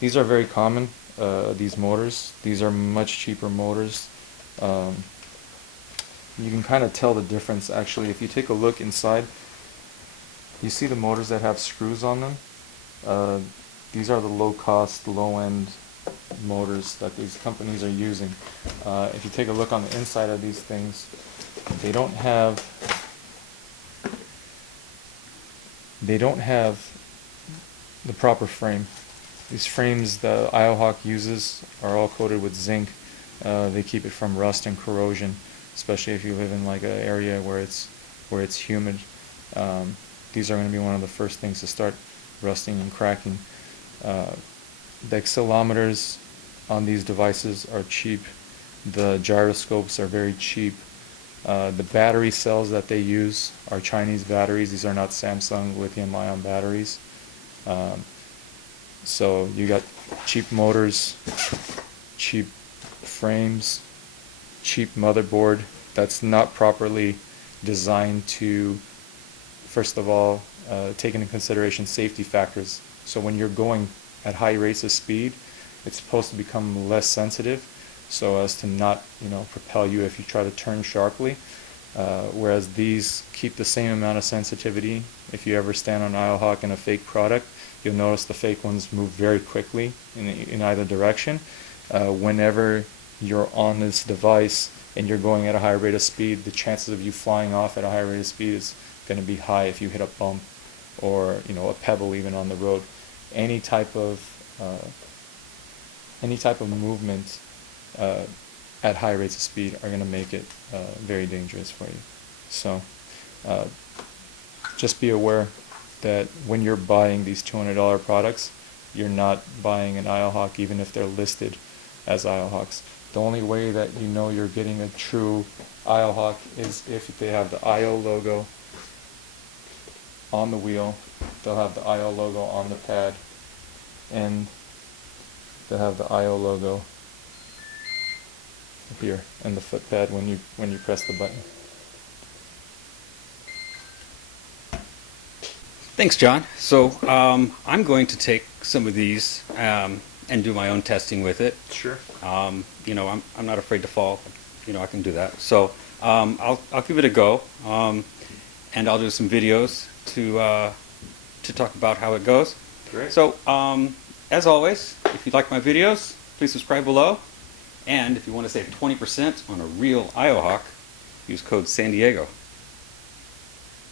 These are very common, these motors. These are much cheaper motors. You can kind of tell the difference actually. If you take a look inside, you see the motors that have screws on them. These are the low-cost, low-end motors that these companies are using. If you take a look on the inside of these things, they don't have the proper frame. These frames the IO HAWK uses are all coated with zinc. They keep it from rust and corrosion, especially if you live in like an area where it's humid. These are going to be one of the first things to start rusting and cracking. The accelerometers on these devices are cheap. The gyroscopes are very cheap. The battery cells that they use are Chinese batteries. These are not Samsung lithium-ion batteries. So you got cheap motors, cheap frames, cheap motherboard that's not properly designed to, first of all, take into consideration safety factors. So when you're going at high rates of speed, it's supposed to become less sensitive so as to not, propel you if you try to turn sharply. Whereas these keep the same amount of sensitivity. If you ever stand on IO HAWK in a fake product, you'll notice the fake ones move very quickly in either direction. Whenever you're on this device and you're going at a high rate of speed, the chances of you flying off at a high rate of speed is going to be high if you hit a bump or a pebble even on the road. Any type of movement at high rates of speed are going to make it very dangerous for you. So just be aware that when you're buying these $200 products, you're not buying an IO HAWK even if they're listed as IO HAWKs. The only way that you know you're getting a true IO HAWK is if they have the IO logo on the wheel, they'll have the IO logo on the pad, and they'll have the IO logo here in the foot pad when you press the button. Thanks, John. So I'm going to take some of these and do my own testing with it. Sure. I'm not afraid to fall. I can do that. So I'll give it a go, and I'll do some videos to talk about how it goes. Great. So as always, if you like my videos, please subscribe below. And if you want to save 20% on a real IO HAWK, use code San Diego.